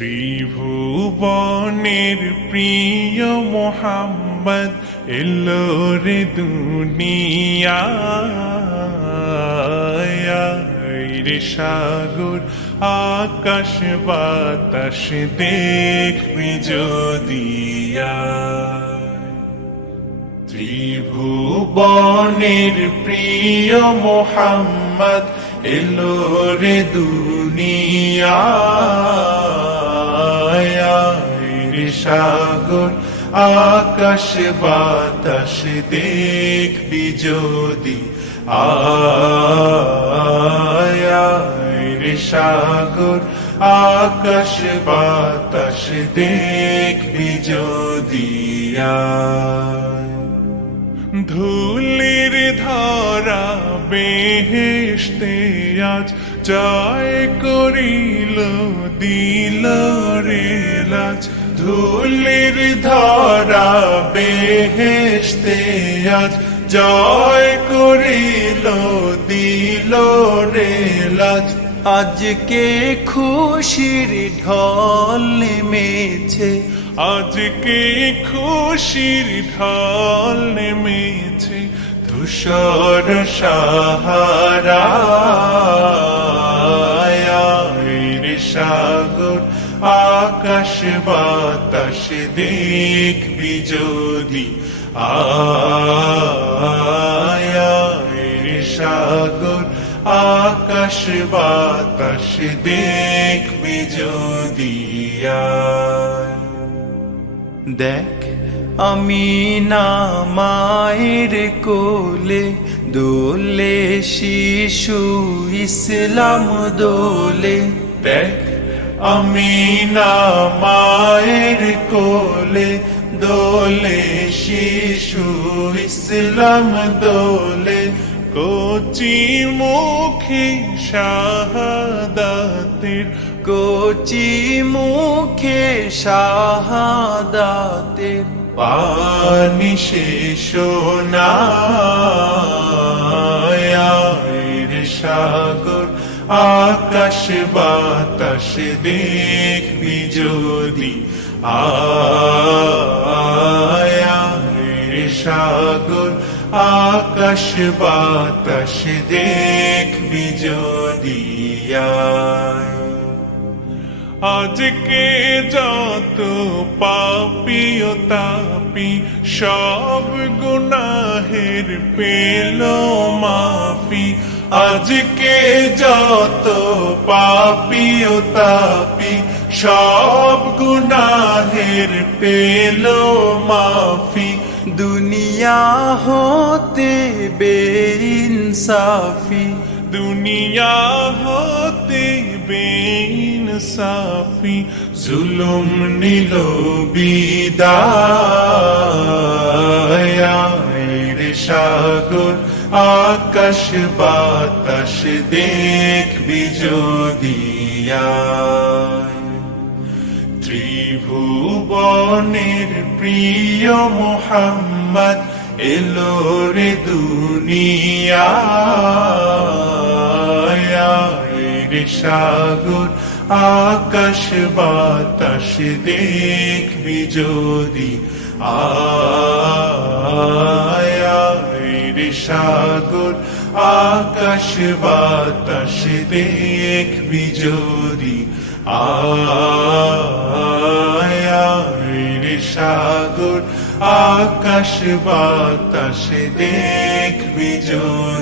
ত্রিভুবনের প্রিয় মোহাম্মদ এলো রে দুনিয়ায় রে সাগর আকাশ বাতাস দেখবি যদি ত্রিভুবনের প্রিয় মোহাম্মদ এলো রে দুনিয়ায় রে সাগর আকাশ বাতাস দেখবি যদি রে সাগর আকাশ বাতাস দেখবি যদি ধুলির ধরা বেহেশতে আজ জয় করিল দিল রে লাজ ধুলির ধরা বেহেশতে আজ জয় করিল দিল রে লাজ আজকে খুশির ঢল নেমেছে আজকে খুশির ঢল নেমেছে ধূসর সাহারা রে সাগর আকাশ বাতাস দেখবি যদি রে সাগর আকাশ বাতাস দেখবি যদি দেখ আমি না মায়ের কোলে দোলে শিশু ইসলাম দোলে দেখ আমি না মায়ের কোলে দোলে শিশু ইসলাম দোলে কচি মুখে শাহাদাতের কচি মুখে শাহাদাতের পানি শেষ না রে সাগর আকাশ বাতাস দেখবি যদি রে সাগর আকাশ বাতাস দেখবি যদি আজকে যত পাপী ও তাপী সব গুনাহের পেল মাফি আজকে যত পাপী ও তাপী সব গুনাহের পেল মাফি দুনিয়া হতে বেইনসাফি দুনিয়া হতে বেইনসাফি জুলুম নিল বিদায় রে সাগর আকাশ বাতাস দেখবি যদি ত্রিভুবনের প্রিয় মোহাম্মদ এলো রে দুনিয়ায় রে সাগর আকাশ বাতাস দেখবি যদি রে সাগর আকাশ বাতাস দেখবি যদি রে সাগর আকাশ বাতাস দেখবি যদি